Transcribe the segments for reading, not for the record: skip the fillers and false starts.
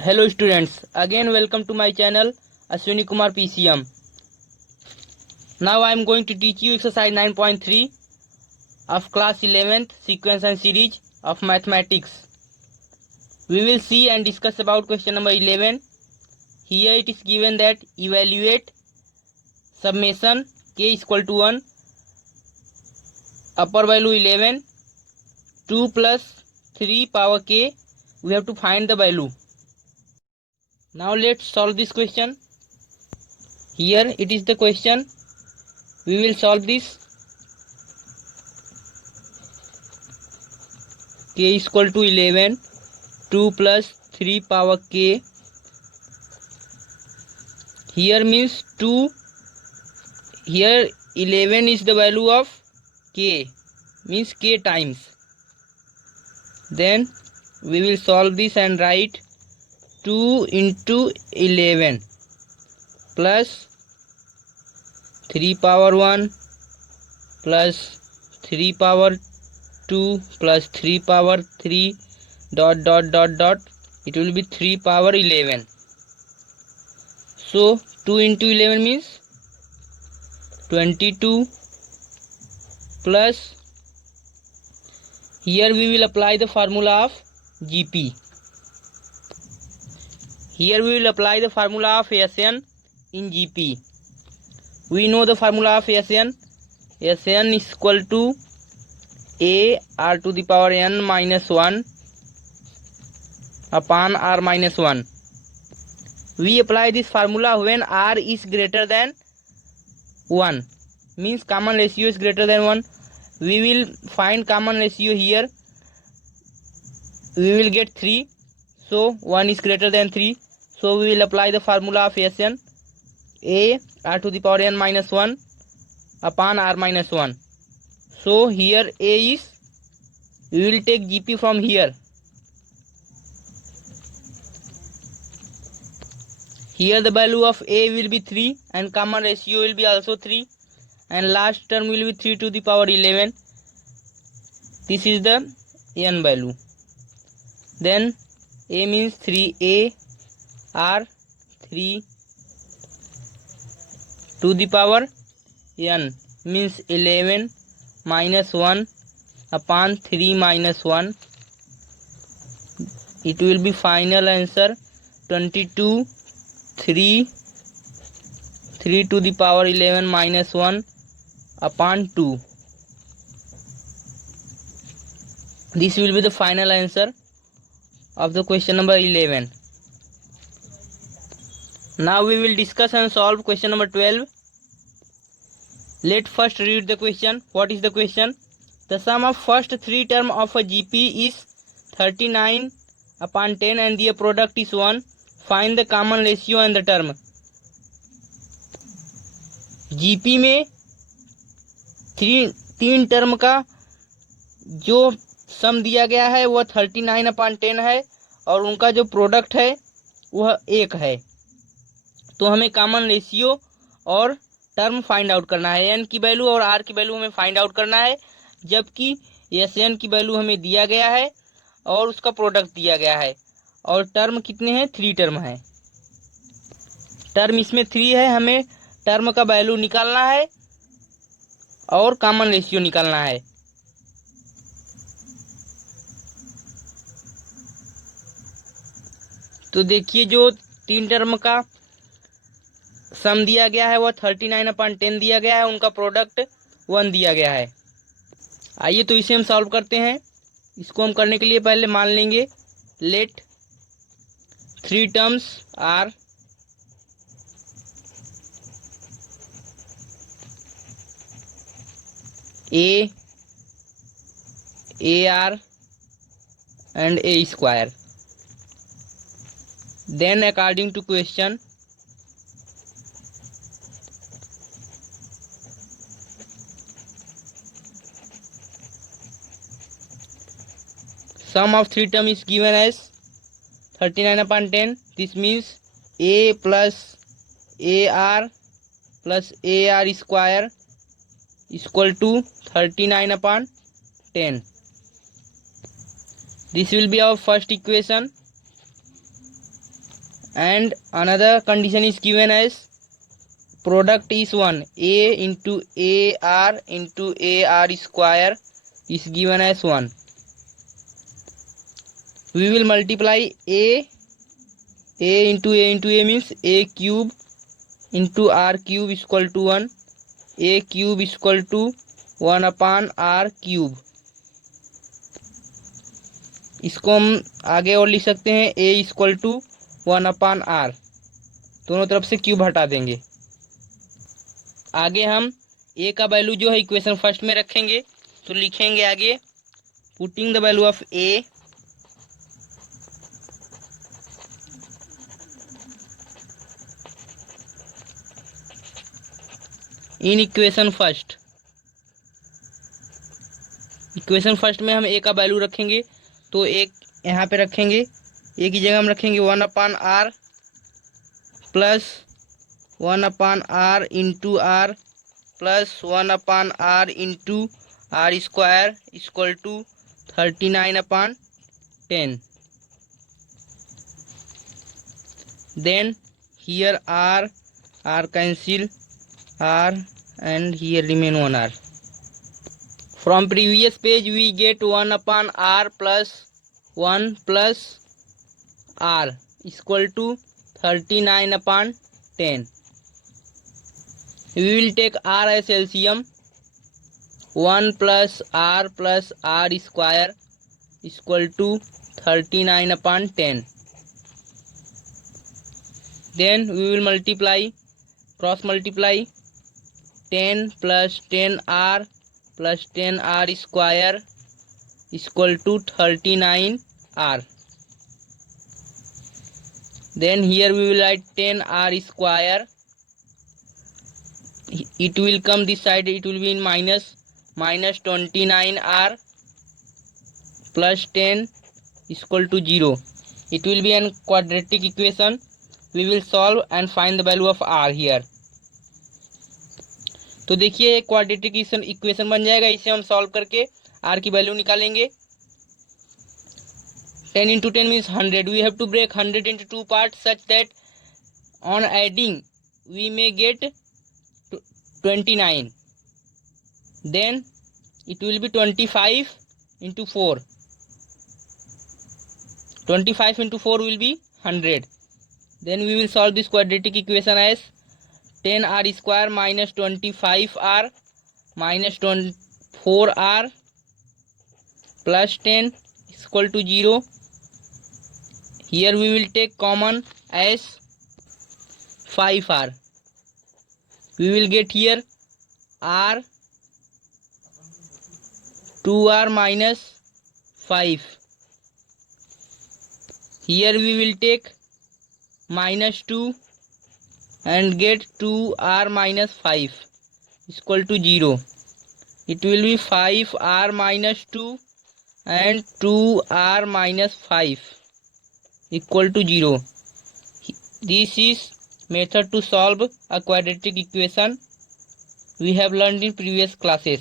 Hello students, again welcome to my channel Ashwini Kumar PCM. Now I am going to teach you exercise 9.3 of class 11th sequence and series of mathematics. We will see and discuss about question number 11. Here it is given that evaluate summation k is equal to 1, upper value 11, 2 plus 3 power k. We have to find the value. Now let's solve this question. Here it is the question. We will solve this. K is equal to 11, 2 plus 3 power k. Here means 2. Here 11 is the value of k, means k times. Then we will solve this and write 2 into 11 plus 3 power 1 plus 3 power 2 plus 3 power 3 ... It will be 3 power 11. So 2 into 11 means 22 plus, here we will apply the formula of GP. Here we will apply the formula of SN in GP. We know the formula of SN. SN is equal to A r to the power n minus 1 upon r minus 1. We apply this formula when r is greater than 1, means common ratio is greater than 1. We will find common ratio here. We will get 3. So 1 is greater than 3. So we will apply the formula of Sn. A r to the power n minus 1 upon r minus 1. So here A is, we will take GP from here. Here the value of A will be 3 and common ratio will be also 3, and last term will be 3 to the power 11. This is the n value. Then A means 3A r 3 to the power n means 11 minus 1 upon 3 minus 1. It will be final answer 22 3 to the power 11 minus 1 upon 2. This will be the final answer of the question number 11. Now we will discuss and solve question number 12. Let first read the question. What is the question? The sum of first 3 term of a GP is 39 upon 10 and the product is 1. Find the common ratio and the term. GP में 3 term का जो सम दिया गया है वह 39 upon 10 है और उनका जो प्रोडक्ट है वह 1 है. तो हमें कॉमन रेशियो और टर्म फाइंड आउट करना है. एन की वैल्यू और आर की वैल्यू हमें फाइंड आउट करना है, जबकि एस एन की वैल्यू हमें दिया गया है और उसका प्रोडक्ट दिया गया है. और टर्म कितने हैं? 3 टर्म है. टर्म इसमें 3 है. हमें टर्म का वैल्यू निकालना है और कॉमन रेशियो निकालना है. तो देखिए, जो 3 टर्म का सम दिया गया है वह 39 अपॉन 10 दिया गया है, उनका प्रोडक्ट 1 दिया गया है. आइए तो इसे हम सॉल्व करते हैं. इसको हम करने के लिए पहले मान लेंगे let 3 terms are a r and a square. Then according to question, sum of 3 term is given as 39 upon 10. This means a plus ar plus ar square is equal to 39 upon 10. This will be our first equation. and another condition is given as product is 1, a into ar into ar square is given as 1. We will multiply a into a means a cube into r cube is equal to 1, a cube is equal to 1 upon r cube. इसको हम आगे और लिख सकते हैं a equal to 1 upon r, दोनों तरफ से क्यूब हटा देंगे। आगे हम a का वैल्यू जो है इक्वेशन फर्स्ट में रखेंगे, तो लिखेंगे आगे putting the value of a in equation first. Equation first में हम a का वैल्यू रखेंगे, तो एक यहाँ पे रखेंगे, a की जगह हम रखेंगे 1 upon R plus 1 upon R into R plus 1 upon R into R square equal to 39 upon 10. Then here r cancel r and here remain 1 r. From previous page we get 1 upon r plus 1 plus r equal to 39 upon 10. We will take r as LCM. 1 plus r square equal to 39 upon 10. Then we will multiply, cross multiply 10 plus 10r plus 10r square equal to 39r. Then here we will write 10r square. It will come this side, it will be in minus 29r plus 10 equal to 0. It will be an quadratic equation. We will solve and find the value of r here. तो देखिए एक quadratic equation बन जाएगा, इसे हम solve करके r की value निकालेंगे। 10 into 10 means 100. We have to break 100 into two parts such that on adding we may get 29. Then it will be 25 into 4. 25 into 4 will be 100. Then we will solve this quadratic equation as 10r square minus 25r minus 4r plus 10 is equal to 0. Here we will take common as 5r. We will get here r 2r minus 5. Here we will take minus 2 and get 2r minus 5 is equal to 0. It will be 5r minus 2 and 2r minus 5 equal to 0. This is method to solve a quadratic equation we have learned in previous classes.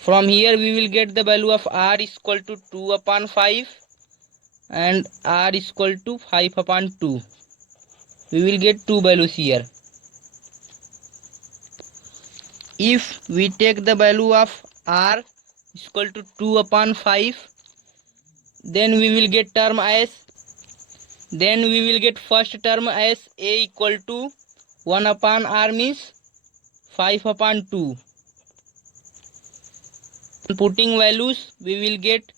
From here we will get the value of r is equal to 2 upon 5 and r is equal to 5 upon 2. We will get two values here. If we take the value of r is equal to 2 upon 5, then we will get term as, then we will get first term as a equal to 1 upon r means 5 upon 2. Putting values we will get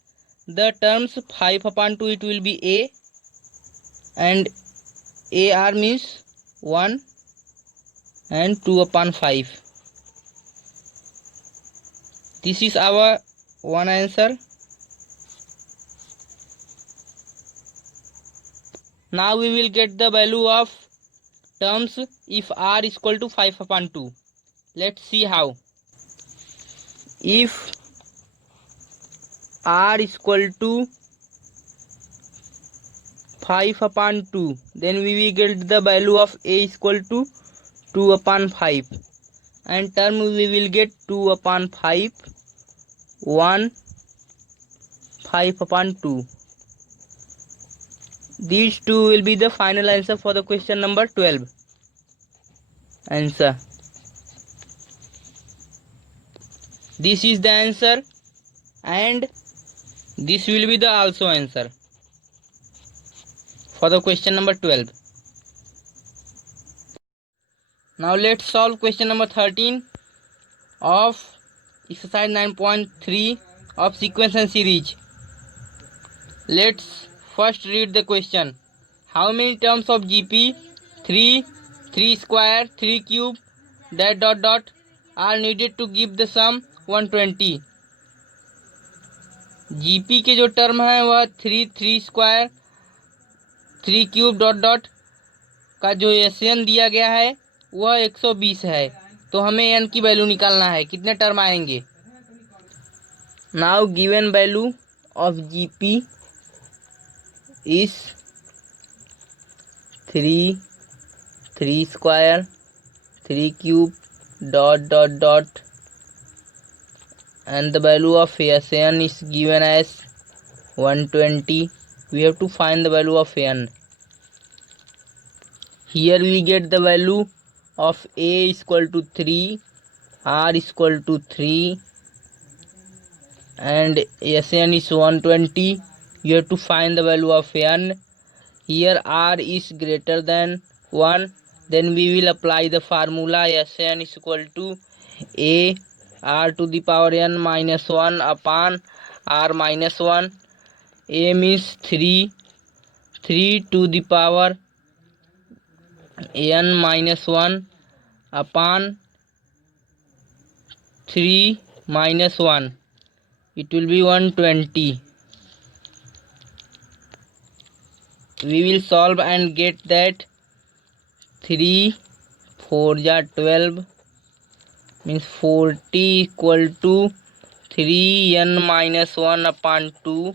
the terms 5 upon 2, it will be a, and ar means 1 and 2 upon 5. This is our one answer. Now we will get the value of terms if r is equal to 5 upon 2. Let's see how. If r is equal to 5 upon 2, then we will get the value of a is equal to 2 upon 5, and term we will get 2 upon 5, 1, 5 upon 2. These two will be the final answer for the question number 12. Answer. This is the answer, and this will be the also answer for the question number 12. Now let's solve question number 13 of exercise 9.3 of sequence and series. Let's first read the question. How many terms of GP 3, 3 square, 3 cube, dot are needed to give the sum 120? GP के जो term है वह 3, 3 square, 3 cube dot का जो N दिया गया है वह 120 है। तो हमें एन की वैल्यू निकालना है, कितने टर्म आएंगे। Now given value of GP is 3, 3 square, 3 cube dot and the value of Sn is given as 120. We have to find the value of n. Here we get the value of A is equal to 3, R is equal to 3 and Sn is 120. You have to find the value of n. Here R is greater than 1. Then we will apply the formula Sn is equal to A r to the power n minus 1 upon r minus 1. A means 3, 3 to the power n minus 1 upon 3 minus 1. It will be 120. We will solve and get that 3 4 ja 12 means 40 equal to 3n minus 1 upon 2.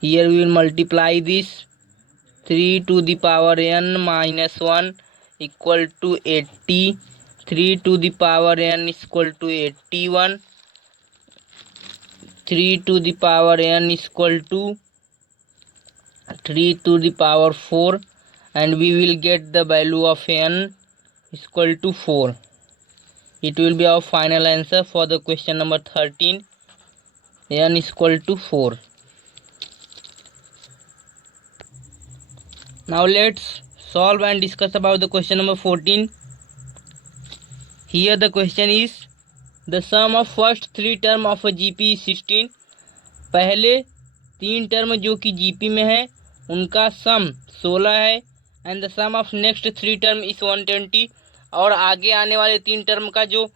Here we will multiply this. 3 to the power n minus 1 equal to 80. 3 to the power n is equal to 81. 3 to the power n is equal to 3 to the power 4, and we will get the value of n is equal to 4. It will be our final answer for the question number 13. N is equal to 4. Now let's solve and discuss about the question number 14. Here the question is the sum of first 3 term of a GP is 16. पहले 3 term जो कि GP में है उनका sum 16 है and the sum of next 3 term is 120 और आगे आने वाले 3 टर्म का जो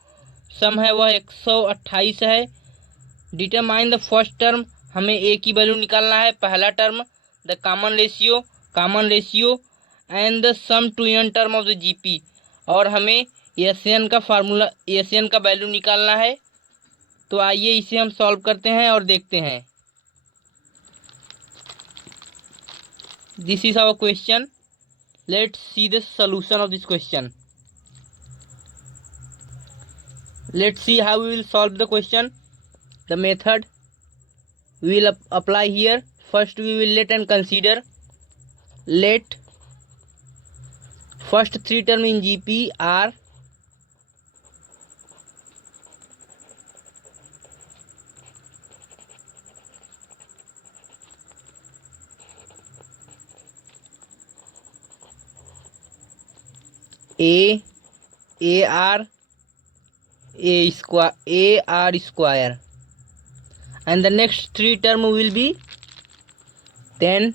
सम है वह 128 है। डिटरमाइन द फर्स्ट टर्म, हमें ए की वैल्यू निकालना है। पहला term the common ratio and the sum to N term of the GP, और हमें एन का फार्मूला एन का वैल्यू निकालना है। तो आइए इसे हम सॉल्व करते हैं और देखते हैं। This is our question, let's see the solution of this question. Let's see how we will solve the question. The method we will apply here. First we will let and consider. Let first 3 term in GP are AR square, and the next 3 term will be 10.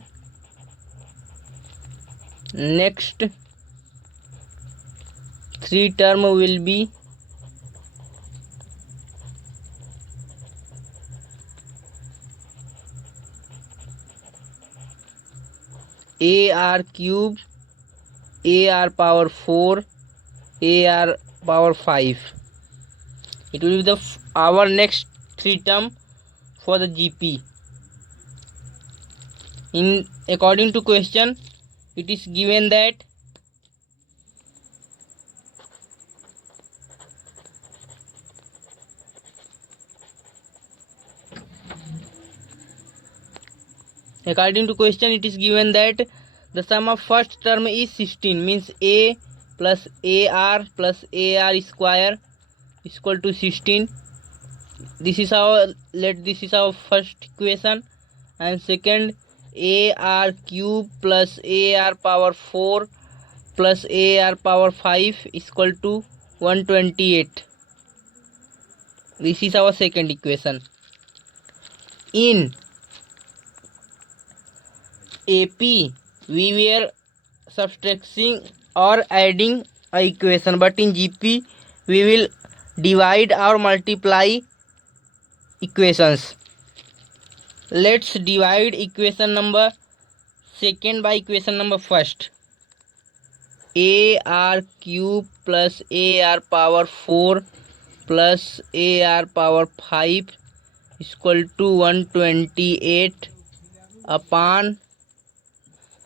Next 3 term will be AR cube, AR power 4, AR power 5. It will be our next 3 term for the GP. According to question, it is given that According to question, it is given that the sum of first term is 16, means a plus ar plus ar square is equal to 16. This is our first equation. And second, ar cube plus ar power 4 plus ar power 5 is equal to 128. This is our second equation. In AP, we were subtracting or adding a equation, but in GP we will divide or multiply equations. Let's divide equation number second by equation number first. ar cube plus ar power 4 plus ar power 5 is equal to 128 upon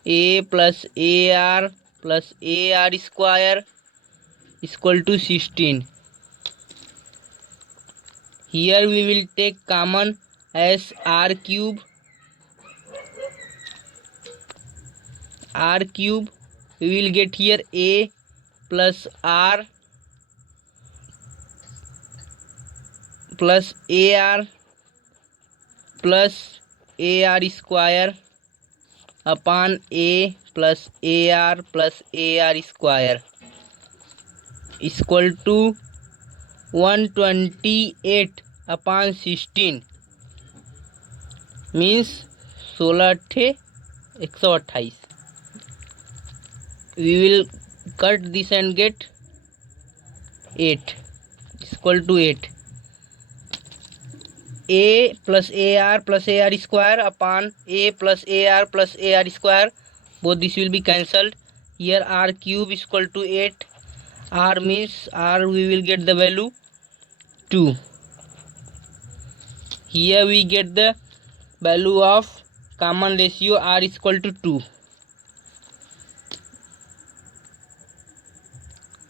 a plus ar plus ar square is equal to 16. Here we will take common as r cube. We will get here a plus r plus ar plus ar square upon a plus ar plus ar square is equal to 128 upon 16, means 16 128. We will cut this and get 8 is equal to 8. A plus ar plus ar square upon a plus ar plus ar square, both this will be cancelled. Here r cube is equal to 8. R means r, we will get the value 2. Here we get the value of common ratio r is equal to 2.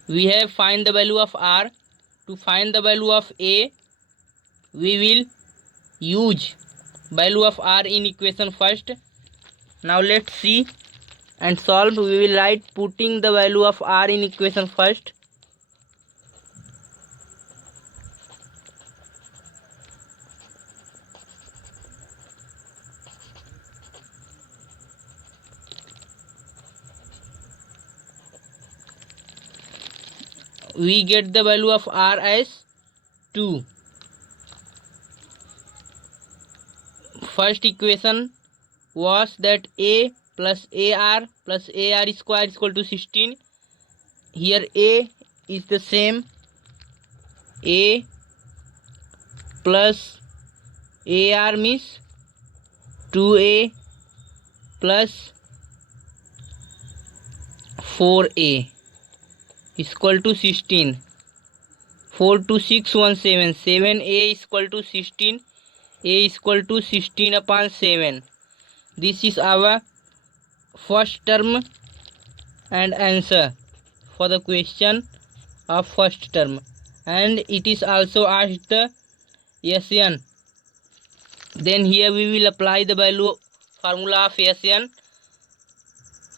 We have find the value of r. To find the value of a, we will use value of r in equation first. Now let's see and solve. We will write putting the value of r in equation first. We get the value of r as 2. First equation was that a plus ar plus ar square is equal to 16. Here a is the same, a plus ar means 2a plus 4a is equal to 16. 4 to 6 17, 7a is equal to 16. A is equal to 16 upon 7. This is our first term and answer for the question of first term, and it is also asked the Sn. Then here we will apply the value formula of Sn.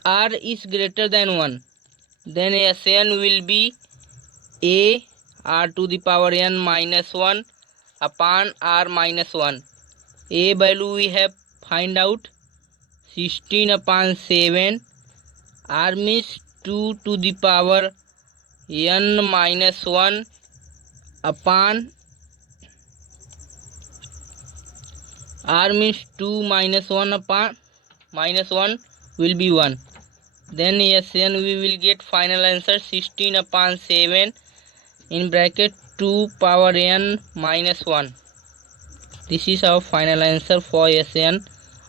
R is greater than 1, then Sn will be a r to the power n minus 1 upon r minus 1. A value we have find out 16 upon 7. R means 2 to the power n minus 1 upon r means 2 minus 1 upon minus 1 will be 1. Then Sn we will get final answer 16 upon 7 in bracket 2 power n minus 1. This is our final answer for Sn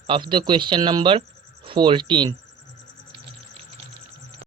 of the question number 14.